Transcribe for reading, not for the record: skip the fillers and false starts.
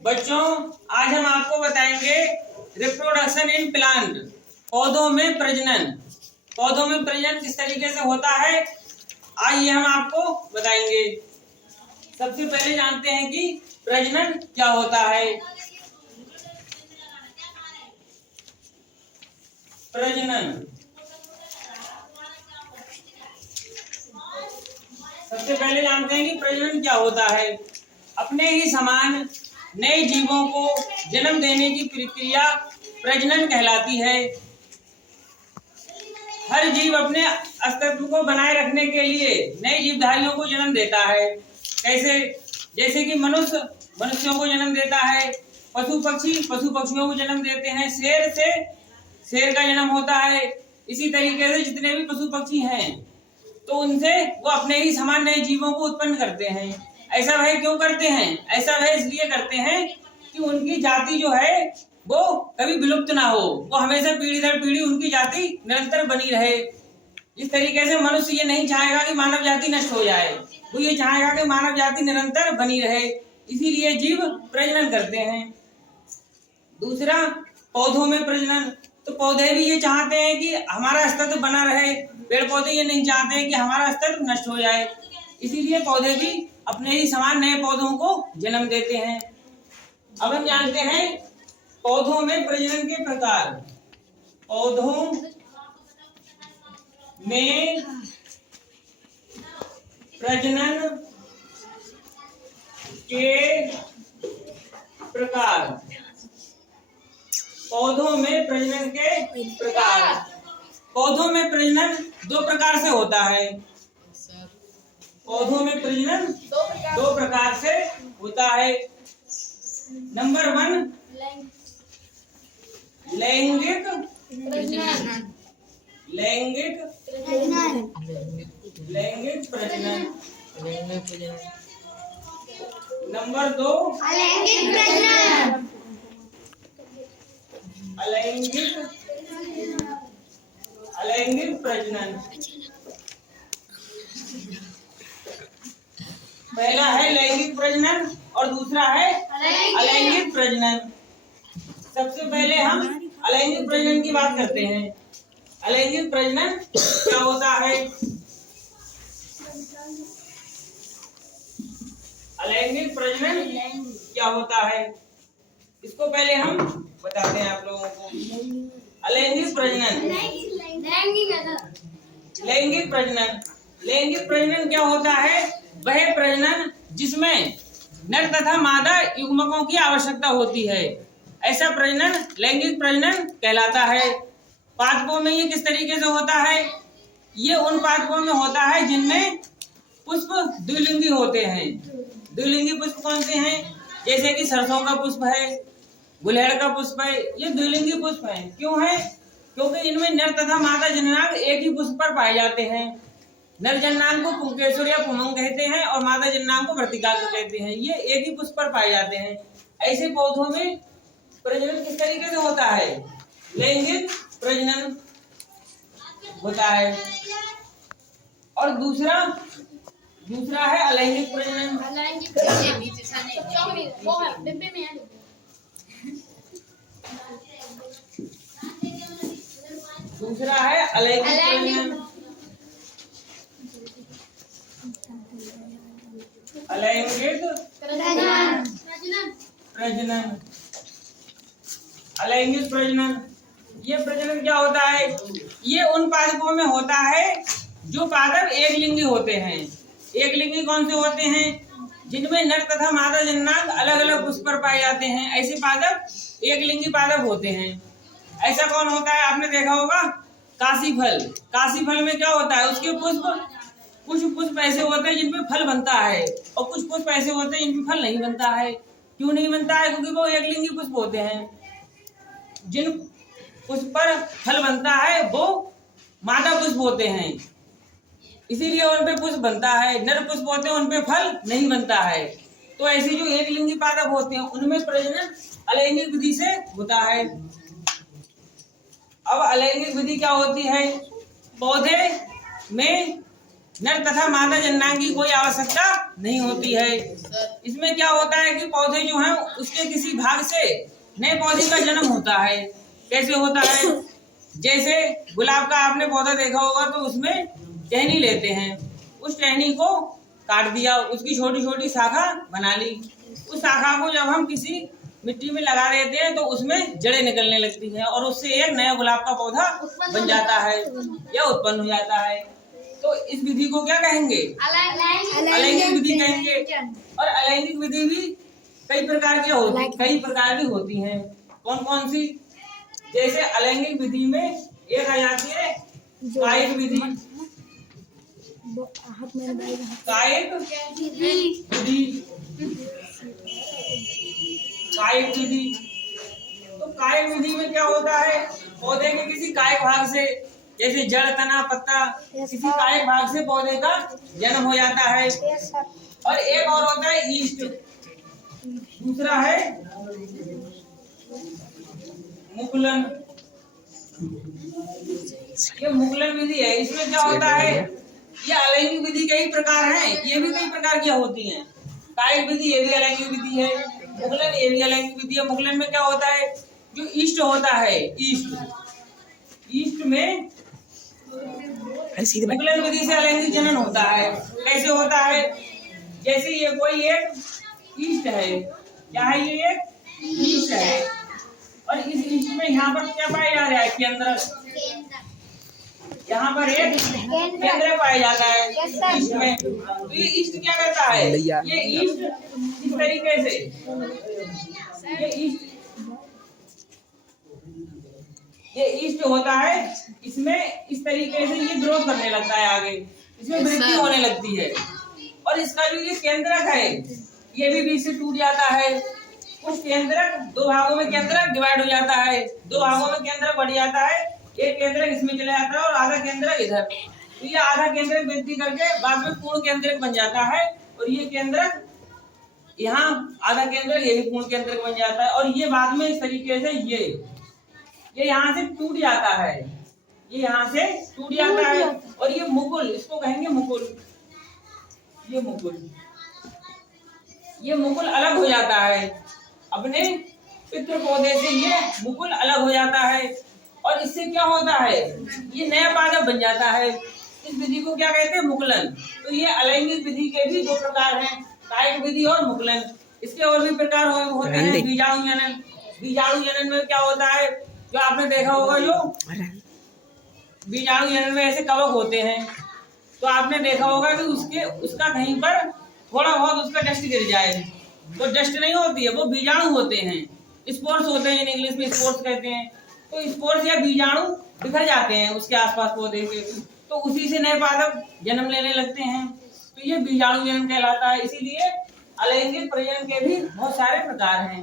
बच्चों, आज हम आपको बताएंगे रिप्रोडक्शन इन प्लांट, पौधों में प्रजनन। पौधों में प्रजनन किस तरीके से होता है, आज ये हम आपको बताएंगे। सबसे पहले जानते हैं कि प्रजनन क्या होता है। प्रजनन सबसे पहले जानते हैं कि प्रजनन क्या होता है। अपने ही समान नए जीवों को जन्म देने की प्रक्रिया प्रजनन कहलाती है। हर जीव अपने अस्तित्व को बनाए रखने के लिए नए जीवधारियों को जन्म देता है। कैसे? जैसे कि मनुष्य मनुष्यों को जन्म देता है, पशु पक्षियों को जन्म देते हैं, शेर से शेर का जन्म होता है। इसी तरीके से जितने भी पशु पक्षी हैं तो उनसे वो अपने ही समान नए जीवों को उत्पन्न करते हैं। ऐसा वह क्यों करते हैं? ऐसा वह इसलिए करते हैं कि उनकी जाति जो है वो कभी विलुप्त ना हो, वो हमेशा पीढ़ी दर पीढ़ी उनकी जाति निरंतर बनी रहे। इस तरीके से मनुष्य ये नहीं चाहेगा कि मानव जाति नष्ट हो जाए, वो ये चाहेगा कि मानव जाति निरंतर बनी रहे। इसीलिए जीव प्रजनन करते हैं। दूसरा, पौधों में प्रजनन। तो पौधे भी ये चाहते हैं कि हमारा अस्तित्व बना रहे। पेड़ पौधे ये नहीं चाहते हैं कि हमारा अस्तित्व नष्ट हो जाए। इसीलिए पौधे भी अपने ही समान नए पौधों को जन्म देते हैं। अब हम जानते हैं पौधों में प्रजनन के प्रकार। पौधों में प्रजनन के प्रकार। पौधों में प्रजनन के प्रकार। पौधों में प्रजनन दो प्रकार से होता है। पौधों में प्रजनन दो प्रकार से होता है। नंबर 1, लैंगिक प्रजनन। लैंगिक प्रजनन। नंबर 2, अलैंगिक प्रजनन। अलैंगिक प्रजनन। पहला है लैंगिक प्रजनन और दूसरा है अलैंगिक प्रजनन। सबसे पहले हम अलैंगिक प्रजनन की बात करते हैं। अलैंगिक प्रजनन क्या होता है? अलैंगिक प्रजनन क्या होता है, इसको पहले हम बताते हैं आप लोगों को। अलैंगिक प्रजनन। लैंगिक प्रजनन क्या होता है? वह प्रजनन जिसमें नर तथा मादा युग्मकों की आवश्यकता होती है, ऐसा प्रजनन लैंगिक प्रजनन कहलाता है। पादपों में ये किस तरीके से होता है? ये उन पादपों में होता है जिनमें पुष्प द्विलिंगी होते हैं। द्विलिंगी पुष्प कौन से हैं? जैसे कि सरसों का पुष्प है, गुलहड़ का पुष्प है, ये द्विलिंगी पुष्प है। क्यों है? क्योंकि इनमें नर तथा मादा जननांग एक ही पुष्प पर पाए जाते हैं। नर जननांग को पुंकेसर या पुमंग कहते हैं और मादा जननांग को वर्तिकाग्र कहते हैं। ये एक ही पुष्प पर पाए जाते हैं। ऐसे पौधों में प्रजनन किस तरीके से होता है? लैंगिक प्रजनन होता है। और दूसरा है अलैंगिक प्रजनन। दूसरा है अलैंगिक प्रजनन। अलैंगिक प्रजनन। अलैंगिक प्रजनन ये प्रजनन क्या होता है? ये उन पादपों में होता है जो पादप एक लिंगी होते हैं। एक लिंगी कौन से होते हैं? जिनमें नर तथा मादा जननांग अलग अलग पुष्प पर पाए जाते हैं। ऐसे पादप एक लिंगी पादप होते हैं। ऐसा कौन होता है? आपने देखा होगा काशी फल। काशी फल में क्या होता है? उसके कुछ पुष्प ऐसे होते हैं जिनपे फल बनता है और कुछ पुष्प ऐसे होते हैं जिनपे फल नहीं बनता है। क्यों नहीं बनता है? क्योंकि वो एक लिंगी पुष्प होते हैं। जिन पुष्प पर फल बनता है वो मादा पुष्प होते हैं, इसीलिए उन पे पुष्प बनता है। नर पुष्प होते हैं, उन पे फल नहीं बनता है। तो ऐसी जो एक लिंगी पादप होते हैं उनमें प्रजनन अलैंगिक विधि से होता है। अब अलैंगिक विधि क्या होती है? पौधे में नर तथा मादा जननांग की कोई आवश्यकता नहीं होती है। इसमें क्या होता है कि पौधे जो हैं उसके किसी भाग से नए पौधे का जन्म होता है। कैसे होता है? जैसे गुलाब का आपने पौधा देखा होगा तो उसमें टहनी लेते हैं, उस टहनी को काट दिया, उसकी छोटी छोटी शाखा बना ली, उस शाखा को जब हम किसी मिट्टी में लगा देते हैं तो उसमें जड़ें निकलने लगती हैं और उससे एक नया गुलाब का पौधा बन जाता है या उत्पन्न हो जाता है। तो इस विधि को क्या कहेंगे? अलैंगिक विधि कहेंगे। और अलैंगिक विधि भी कई प्रकार की होती हैं। कौन कौन सी? जैसे अलैंगिक विधि में एक आ जाती है कायिक विधि। कायिक विधि। तो कायिक विधि में क्या होता है? पौधे के किसी कायिक भाग से, जैसे जड़, तना, पत्ता, किसी कायिक भाग से पौधे का जन्म हो जाता है। और एक और होता है ईस्ट, दूसरा है मुकुलन। ये मुकुलन विधि है। इसमें क्या होता है? ये अलैंगिक विधि के ही प्रकार हैं, ये भी कई प्रकार की होती हैं। कायिक विधि ये भी अलैंगिक विधि है, मुकुलन ये भी अलैंगिक विधि है। मुकुलन में क्या होता है? जो ईस्ट होता है, ईस्ट में मुकुलन विधि से अलैंगिक जनन होता है। कैसे होता है? जैसे ये कोई एक ईस्ट है, क्या है? ये एक ईस्ट है और इस ईस्ट में यहाँ पर क्या पाया जा रहा है? केंद्रक। यहाँ पर एक केंद्र पाया जाता है ईस्ट में। तो ये ईस्ट क्या करता है? ये ईस्ट इस तरीके से, ये ईस्ट होता है, इसमें इस तरीके से ये ग्रोथ करने लगता है, आगे इसमें वृद्धि होने लगती है। और इसका जो ये केंद्रक है ये भी बीच से टूट जाता है। उस केंद्रक दो भागों में केंद्रक डिवाइड हो जाता है, दो भागों में केंद्रक बढ़ जाता है। एक केंद्रक इसमें चला जाता है और आधा केंद्रक इधर। तो ये आधा केंद्रक वृद्धि करके बाद में पूर्ण केंद्रक बन जाता है। और ये केंद्रक यहाँ आधा केंद्रक, ये भी पूर्ण केंद्रक बन जाता है। और ये बाद में इस तरीके से ये यहाँ से टूट जाता है, ये यहाँ से टूट जाता है। और ये मुकुल, इसको कहेंगे मुकुल। ये मुकुल अलग हो जाता है अपने पितृ पौधे से, ये मुकुल अलग हो जाता है। और इससे क्या होता है? ये नया पादप बन जाता है। इस विधि को क्या कहते हैं? मुकुलन। तो ये अलैंगिक विधि के भी दो प्रकार हैं, कायिक विधि और मुकुलन। इसके और भी प्रकार होते हैं। बीजाणु जनन। बीजाणु जनन में क्या होता है? जो आपने देखा होगा, जो बीजाणु जनन में ऐसे कवक होते हैं, तो आपने देखा होगा कि उसका कहीं पर थोड़ा बहुत उसका डस्ट गिर जाए तो डस्ट नहीं होती है, वो बीजाणु होते हैं, स्पोर्स होते हैं, इंग्लिश में स्पोर्स कहते हैं। तो स्पोर्स या बीजाणु बिखर जाते हैं उसके आसपास पौधे के, तो उसी से नए पादप जन्म लेने लगते हैं। तो ये बीजाणु जनन कहलाता है। इसीलिए अलैंगिक प्रजनन के भी बहुत सारे प्रकार हैं।